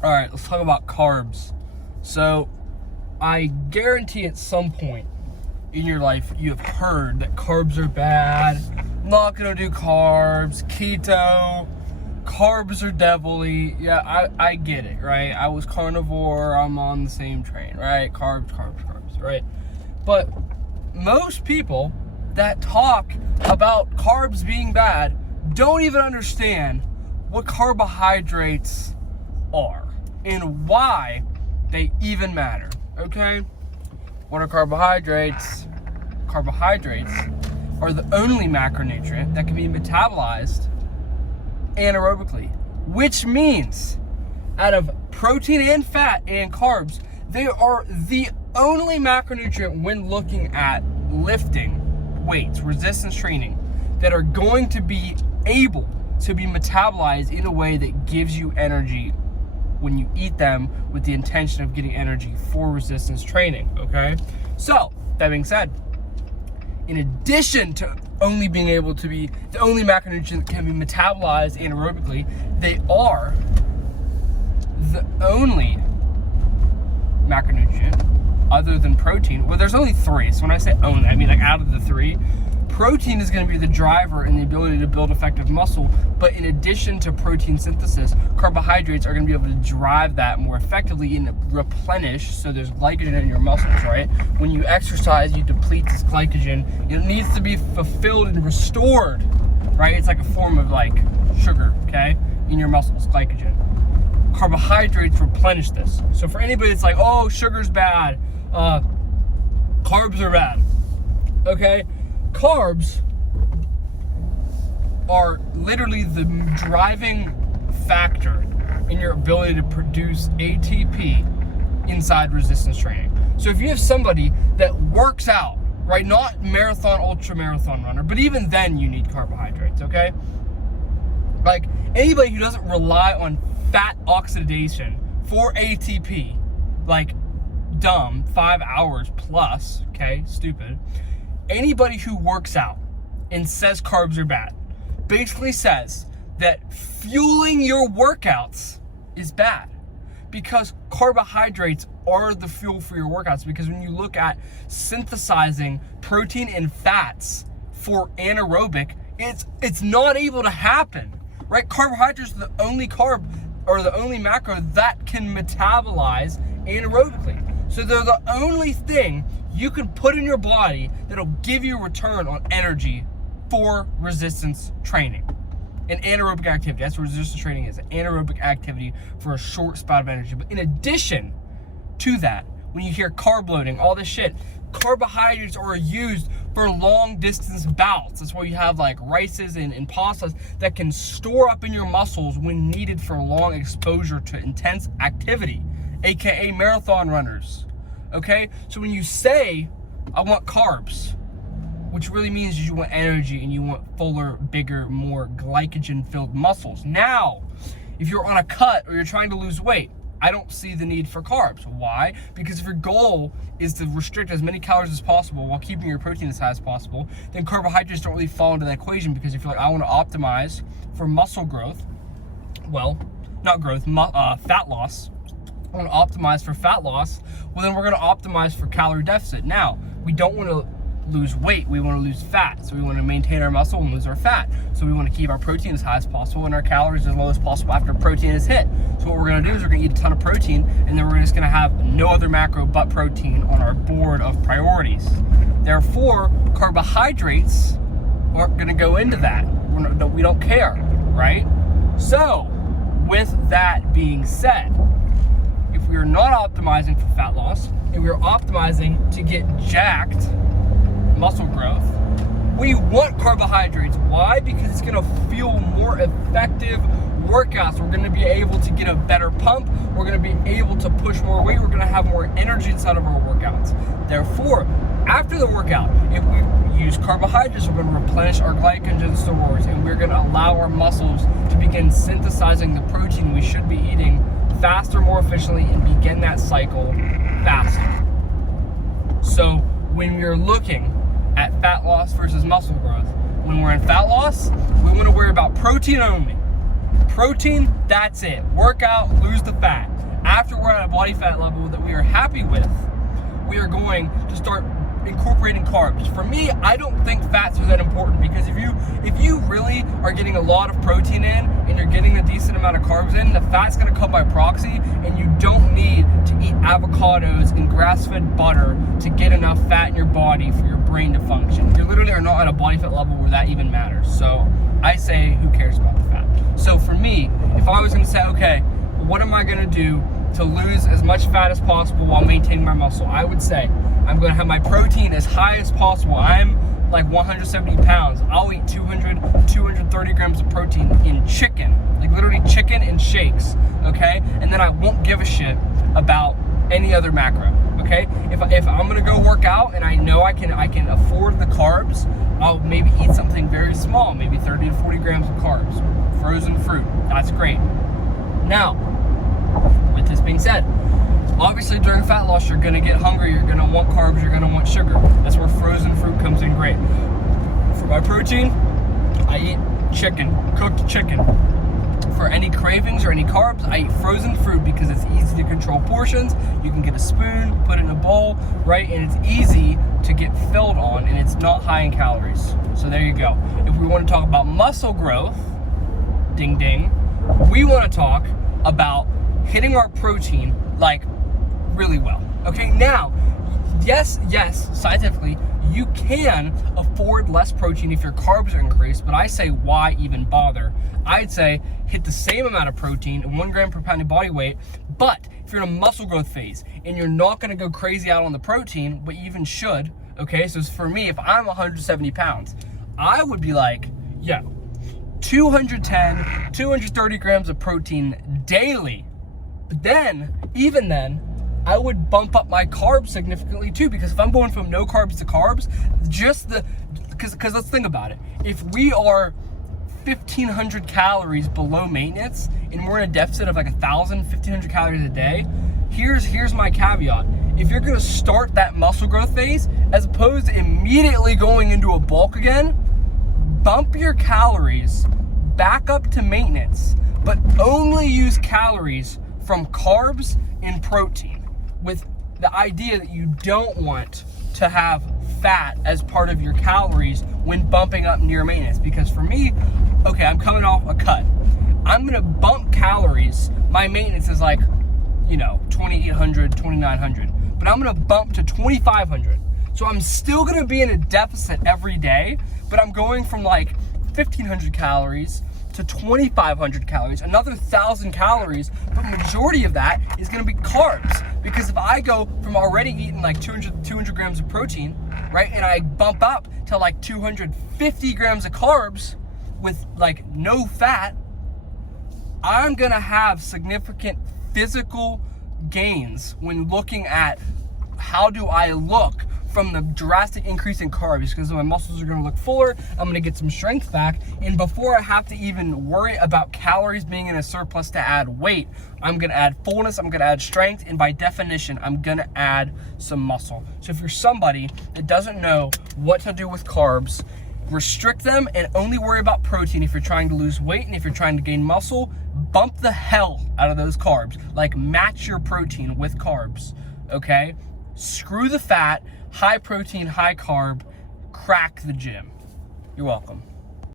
All right, let's talk about carbs. So, I guarantee at some point in your life you have heard that carbs are bad. Not gonna do carbs, keto, carbs are devilly. Yeah, I get it, right? I was carnivore, I'm on the same train, right? Carbs, right? But most people that talk about carbs being bad don't even understand what carbohydrates are and why they even matter, okay? What are carbohydrates? Carbohydrates are the only macronutrient that can be metabolized anaerobically, which means out of protein and fat and carbs, they are the only macronutrient when looking at lifting weights, resistance training, that are going to be able to be metabolized in a way that gives you energy when you eat them with the intention of getting energy for resistance training, okay? So, that being said, in addition to only being able to be the only macronutrient that can be metabolized anaerobically, they are the only macronutrient other than protein. Well, there's only three, so when I say only, I mean like out of the three. Protein is going to be the driver in the ability to build effective muscle, but in addition to protein synthesis, carbohydrates are going to be able to drive that more effectively and replenish, so there's glycogen in your muscles, right? When you exercise, you deplete this glycogen. It needs to be fulfilled and restored, right? It's like a form of like sugar, okay, in your muscles, glycogen. Carbohydrates replenish this. So for anybody that's like, oh, sugar's bad, carbs are bad, okay? Carbs are literally the driving factor in your ability to produce ATP inside resistance training. So if you have somebody that works out, right, not marathon, ultra marathon runner, but even then you need carbohydrates, okay? Like anybody who doesn't rely on fat oxidation for ATP, like dumb, 5 hours plus, okay, stupid. Anybody who works out and says carbs are bad basically says that fueling your workouts is bad, because carbohydrates are the fuel for your workouts. Because when you look at synthesizing protein and fats for anaerobic, it's not able to happen, right? Carbohydrates are the only carb or the only macro that can metabolize anaerobically. So they're the only thing you can put in your body that'll give you a return on energy for resistance training. An anaerobic activity, that's what resistance training is, an anaerobic activity for a short spout of energy. But in addition to that, when you hear carb loading, all this shit, carbohydrates are used for long distance bouts. That's why you have like rices and pastas that can store up in your muscles when needed for long exposure to intense activity, AKA marathon runners, okay? So when you say, I want carbs, which really means you want energy and you want fuller, bigger, more glycogen-filled muscles. Now, if you're on a cut or you're trying to lose weight, I don't see the need for carbs. Why? Because if your goal is to restrict as many calories as possible while keeping your protein as high as possible, then carbohydrates don't really fall into that equation. Because if you're like, I want to optimize for muscle growth, well, not growth, fat loss. I want to optimize for fat loss. Well, then we're going to optimize for calorie deficit. Now, we don't want to lose weight, we want to lose fat. So we want to maintain our muscle and lose our fat. So we want to keep our protein as high as possible and our calories as low as possible after protein is hit. So what we're going to do is we're going to eat a ton of protein, and then we're just going to have no other macro but protein on our board of priorities. Therefore, carbohydrates aren't going to go into that. We don't care, right? So with that being said, if we are not optimizing for fat loss and we are optimizing to get jacked muscle growth, we want carbohydrates. Why? Because it's going to fuel more effective workouts. We're going to be able to get a better pump. We're going to be able to push more weight. We're going to have more energy inside of our workouts. Therefore, after the workout, if we use carbohydrates, we're going to replenish our glycogen stores, and we're going to allow our muscles to begin synthesizing the protein we should be eating faster, more efficiently, and begin that cycle faster. So when we're looking at fat loss versus muscle growth, when we're in fat loss, we want to worry about protein only. Protein, that's it. Workout, lose the fat. After we're at a body fat level that we are happy with, we are going to start incorporating carbs. For me, I don't think fats are that important, because if you really are getting a lot of protein in and you're getting a decent amount of carbs in, the fat's going to come by proxy, and you don't need to eat avocados and grass-fed butter to get enough fat in your body for your brain to function. You literally are not at a body fat level where that even matters. So I say, who cares about the fat? So for me, if I was going to say, okay, what am I going to do to lose as much fat as possible while maintaining my muscle? I would say I'm going to have my protein as high as possible. I'm like 170 pounds. I'll eat 230 grams of protein in chicken, like literally chicken and shakes, okay? And then I won't give a shit about any other macro, okay? If I'm going to go work out and I know I can afford the carbs, I'll maybe eat something very small, maybe 30 to 40 grams of carbs, frozen fruit. That's great. Now, with this being said, obviously during fat loss, you're gonna get hungry, you're gonna want carbs, you're gonna want sugar. That's where frozen fruit comes in great. For my protein, I eat chicken, cooked chicken. For any cravings or any carbs, I eat frozen fruit because it's easy to control portions. You can get a spoon, put it in a bowl, right? And it's easy to get filled on, and it's not high in calories. So there you go. If we want to talk about muscle growth, ding ding, we want to talk about hitting our protein like really well. Okay, now, yes, scientifically, you can afford less protein if your carbs are increased, but I say, why even bother? I'd say hit the same amount of protein, 1 gram per pound of body weight, but if you're in a muscle growth phase and you're not gonna go crazy out on the protein, but you even should, okay? So for me, if I'm 170 pounds, I would be like, yo, 210, 230 grams of protein daily. But then, even then, I would bump up my carbs significantly too, because if I'm going from no carbs to carbs, because let's think about it. If we are 1,500 calories below maintenance and we're in a deficit of like 1,500 calories a day, here's my caveat. If you're gonna start that muscle growth phase, as opposed to immediately going into a bulk again, bump your calories back up to maintenance, but only use calories from carbs and protein, with the idea that you don't want to have fat as part of your calories when bumping up near maintenance. Because for me, okay, I'm coming off a cut. I'm gonna bump calories. My maintenance is like, 2,800, 2,900, but I'm gonna bump to 2,500. So I'm still gonna be in a deficit every day, but I'm going from like 1,500 calories to 2,500 calories, another 1,000 calories, but majority of that is gonna be carbs. Because if I go from already eating like 200 grams of protein, right, and I bump up to like 250 grams of carbs with like no fat, I'm gonna have significant physical gains when looking at how do I look from the drastic increase in carbs, because my muscles are gonna look fuller, I'm gonna get some strength back, and before I have to even worry about calories being in a surplus to add weight, I'm gonna add fullness, I'm gonna add strength, and by definition, I'm gonna add some muscle. So if you're somebody that doesn't know what to do with carbs, restrict them and only worry about protein if you're trying to lose weight, and if you're trying to gain muscle, bump the hell out of those carbs. Like, match your protein with carbs, okay? Screw the fat, high protein, high carb, crack the gym. You're welcome.